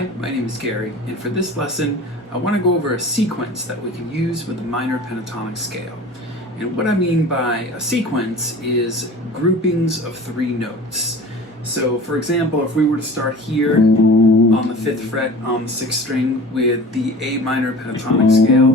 Hi, my name is Gary, and for this lesson, I want to go over a sequence that we can use with the minor pentatonic scale. And what I mean by a sequence is groupings of three notes. So, for example, if we were to start here on the 5th fret on the 6th string with the A minor pentatonic scale,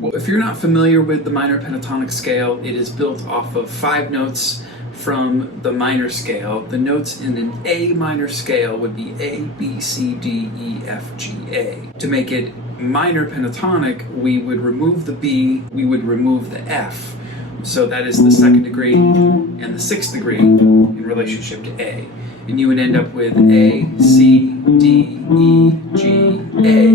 well, if you're not familiar with the minor pentatonic scale, it is built off of 5 notes from the minor scale. The notes in an A minor scale would be A, B, C, D, E, F, G, A. To make it minor pentatonic, we would remove the B, we would remove the F. So that is the 2nd degree and the 6th degree in relationship to A. And you would end up with A, C, D, E, G, A.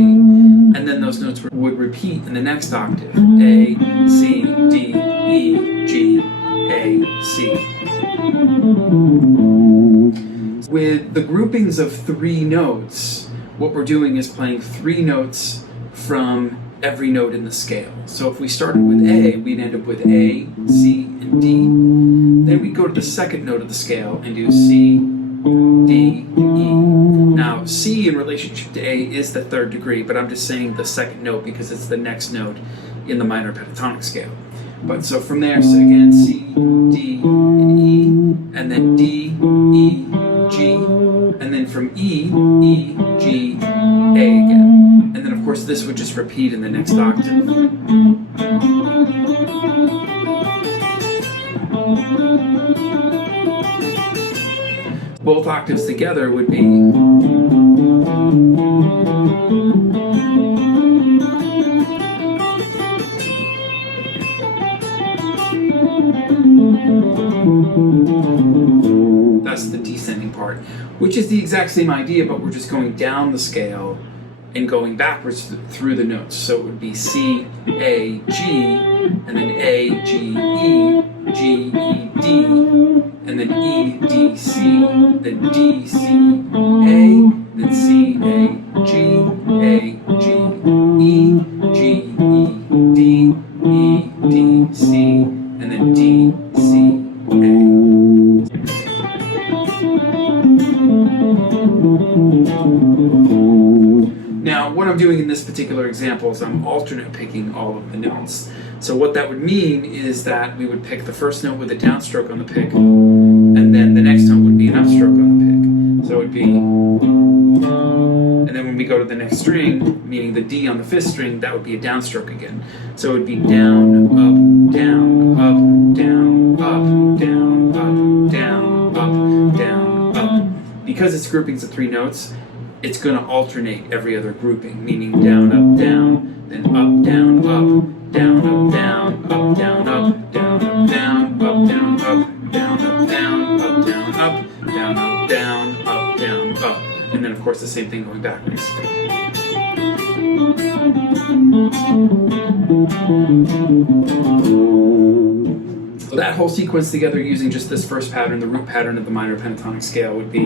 And then those notes would repeat in the next octave. A, C, D, E, G, A, C. With the groupings of 3 notes, what we're doing is playing 3 notes from every note in the scale. So if we started with A, we'd end up with A, C, and D. Then we'd go to the 2nd note of the scale and do C, D, E. Now, C in relationship to A is the 3rd degree, but I'm just saying the 2nd note because it's the next note in the minor pentatonic scale. But so from there, so again, C, D, and E, and then D, E, G, and then from E, E, G, A again. And then of course this would just repeat in the next octave. Both octaves together would be that's the descending part, which is the exact same idea, but we're just going down the scale and going backwards through the notes. So it would be C, A, G, and then A, G, E, G, E, D, and then E, D, C, then D, C, A, then C, A, G, A, G, E, G, E, D, E, D, C, and then D, C, A. Now, what I'm doing in this particular example is I'm alternate picking all of the notes. So what that would mean is that we would pick the first note with a downstroke on the pick, and then the next note would be an upstroke on the pick. So it would be, and then when we go to the next string, meaning the D on the 5th string, that would be a downstroke again. So it would be down, up, down, up, down, up, down, up, down, up, down, up. Because it's groupings of 3 notes, it's going to alternate every other grouping, meaning down, up, down, then up, down, up, down, up, down, up, down, up, down, up, down, up, down, up, down, up, down, up, down, up, down, up, down, up, down, up. And then, of course, the same thing going backwards. So that whole sequence together using just this first pattern, the root pattern of the minor pentatonic scale, would be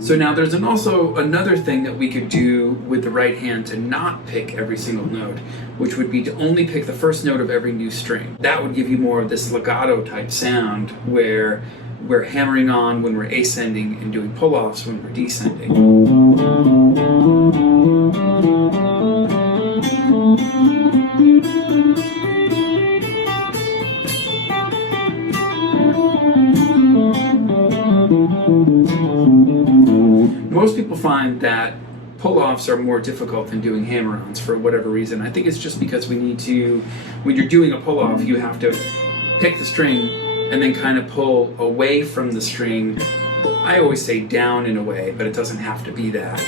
So now there's also another thing that we could do with the right hand to not pick every single note, which would be to only pick the first note of every new string. That would give you more of this legato type sound where we're hammering on when we're ascending and doing pull-offs when we're descending. Most people find that pull-offs are more difficult than doing hammer-ons for whatever reason. I think it's just because we need to, when you're doing a pull-off, you have to pick the string and then kind of pull away from the string. I always say down in a way, but it doesn't have to be that.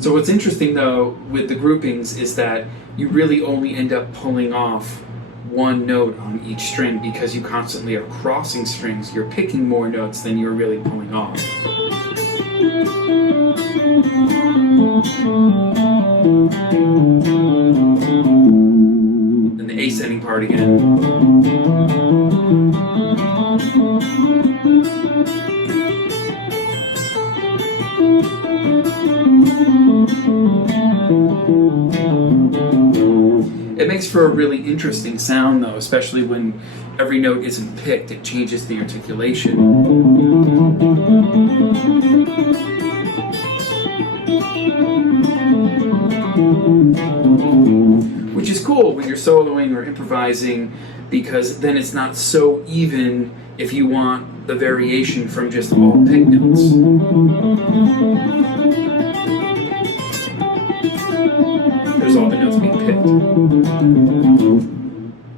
So what's interesting though with the groupings is that you really only end up pulling off one note on each string because you constantly are crossing strings. You're picking more notes than you're really pulling off. And the ascending part again. It makes for a really interesting sound though, especially when every note isn't picked. It changes the articulation. Which is cool when you're soloing or improvising, because then it's not so even if you want the variation from just all pick notes. There's all the notes being picked.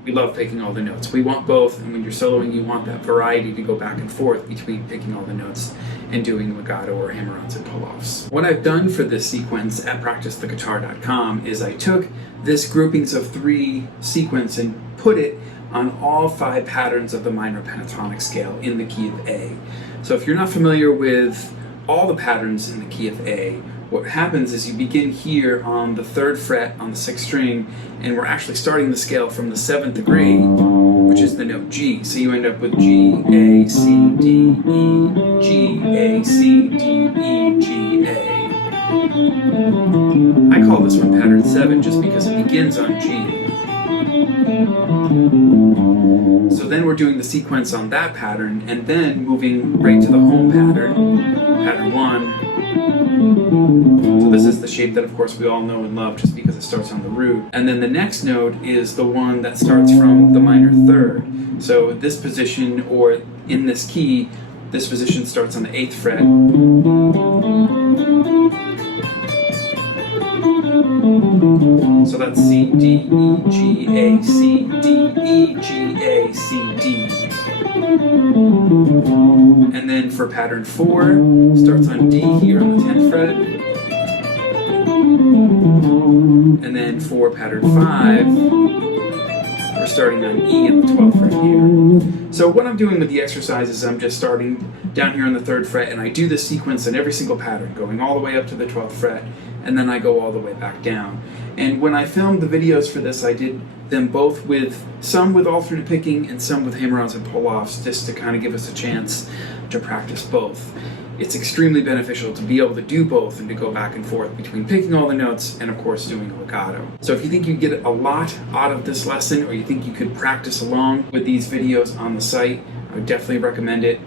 We love picking all the notes. We want both, and when you're soloing, you want that variety to go back and forth between picking all the notes and doing legato or hammer-ons and pull-offs. What I've done for this sequence at PracticeTheGuitar.com is I took this groupings of 3 sequence and put it on all 5 patterns of the minor pentatonic scale in the key of A. So if you're not familiar with all the patterns in the key of A, what happens is you begin here on the 3rd fret on the 6th string, and we're actually starting the scale from the 7th degree, which is the note G. So you end up with G, A, C, D, E, G, A, C, D, E, G, A. I call this one pattern 7 just because it begins on G. So then we're doing the sequence on that pattern, and then moving right to the home pattern, pattern 1. So this is the shape that of course we all know and love just because it starts on the root. And then the next note is the one that starts from the minor 3rd. So this position, or in this key, this position starts on the 8th fret. So that's C, D, E, G, A, C, D, E, G, A, C, D. And then for pattern 4, starts on D here on the 10th fret. And then for pattern 5, we're starting on E on the 12th fret here. So what I'm doing with the exercise is I'm just starting down here on the 3rd fret, and I do this sequence in every single pattern, going all the way up to the 12th fret, and then I go all the way back down. And when I filmed the videos for this, I did them both with some with alternate picking and some with hammer-ons and pull-offs, just to kind of give us a chance to practice both. It's extremely beneficial to be able to do both and to go back and forth between picking all the notes and of course doing legato. So if you think you get a lot out of this lesson, or you think you could practice along with these videos on the site, I would definitely recommend it.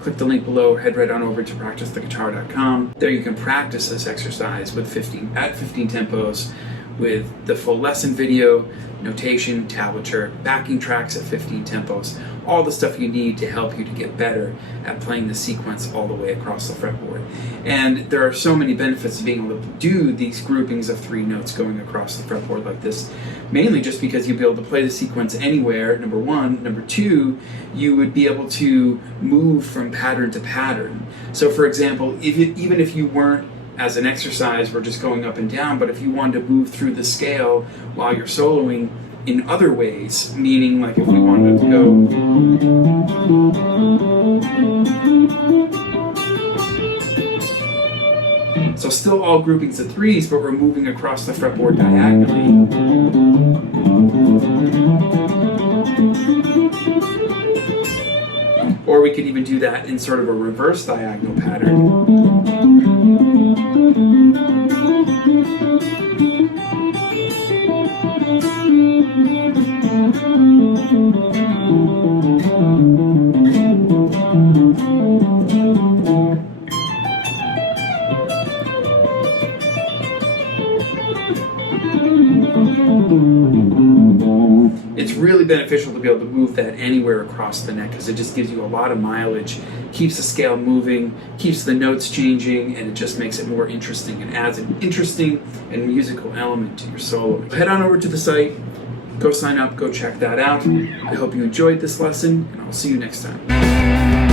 Click the link below, head right on over to PracticeTheGuitar.com. There you can practice this exercise with 15 tempos, with the full lesson video, notation, tablature, backing tracks at 15 tempos, all the stuff you need to help you to get better at playing the sequence all the way across the fretboard. And there are so many benefits to being able to do these groupings of 3 notes going across the fretboard like this, mainly just because you'll be able to play the sequence anywhere, number 1. Number 2, you would be able to move from pattern to pattern. So for example, even if you weren't, as an exercise, we're just going up and down, but if you wanted to move through the scale while you're soloing in other ways, meaning like if we wanted to go, so still all groupings of 3s, but we're moving across the fretboard diagonally. Or we could even do that in sort of a reverse diagonal pattern. It's really beneficial to be able to move that anywhere across the neck because it just gives you a lot of mileage, keeps the scale moving, keeps the notes changing, and it just makes it more interesting and adds an interesting and musical element to your solo. Head on over to the site, go sign up, go check that out. I hope you enjoyed this lesson, and I'll see you next time.